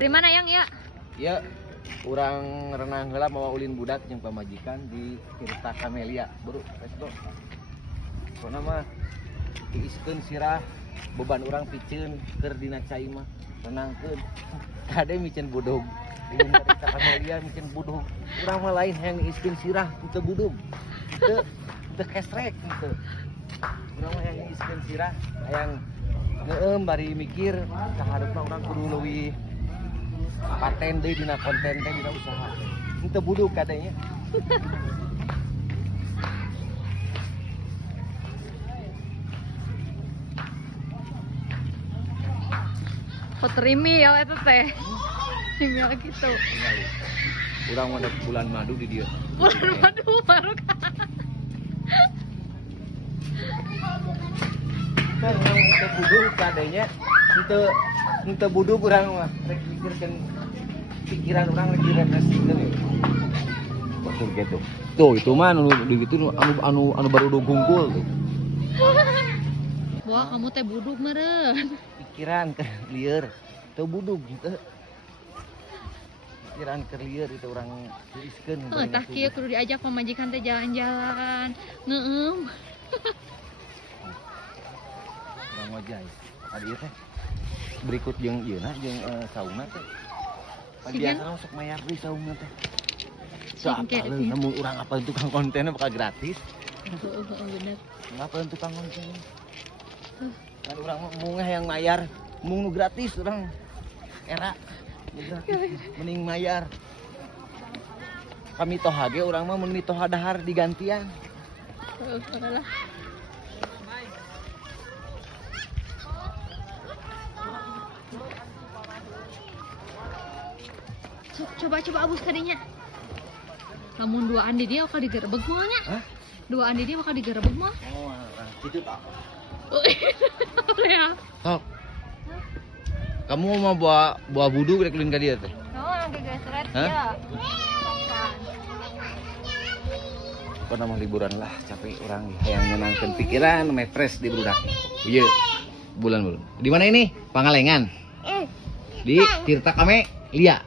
Dari mana yang ya? Ya, orang renang heula mawa ulin budak jeung pamajikan di Tirta Kamelia. Buru, let's go. Soalnya mah diiskeun sirah beban orang piceun keur dina cai mah renangkeun. Kade micen budug. Di Tirta Kamelia micen budug. Urang mah lain hayang diiskeun sirah teu budug. Teu kesrek gitu. Urang mah hayang diiskeun sirah hayang ngeueum bari mikir kaharepna urang kudu leuwih paten deh dina konten teh dina usaha. Itu buduk katanya. Fotrimi ya itu teh. Ini gitu. Urang ada bulan madu di dia. Bulan madu baru kan. Itu buduk katanya. Itu buduk urang mah rek mikirkeun pikiran orang lagi refreshing gitu. Betul gitu. Tuh itu mah anu gitu anu baru hungkul tuh. Wah, kamu teh buduk meureun. Pikiran ke lieur. Teu buduk gitu. Pikiran ke lieur itu orang tuliskeun. Tah kieu kudu diajak pamajikan teh jalan-jalan. Ngeueum. Bang Wajai. Adi teh berikut jeung ieu na jeung sauna teh. Biasa sok mayar deui sauna teh. Soalnya namun urang apa tukang kontennya bakal gratis. Heeh, bener. Ngapa tukang konten? Kan urang mungah yang mayar, mung nu gratis urang. Era mending mayar. Kami toha ge urang mah mun mitoha dahar digantian. Heeh, coba abus kadinya. Lamun duaan di dia bakal digerebek moal nya. Hah? Duaan di dia bakal digerebek moal. Oh, kitu tak. Ya. Sok. Kamu mau bawa budu rek ulin ka dieu teh? Oh, lagi gesret Hah? ya. Pernah mah liburan lah, capek orang yang nyenangkeun pikiran, main fresh di budak. Ieu bulan. Di mana ini? Pangalengan. Di Tirta Kamelia. Ya.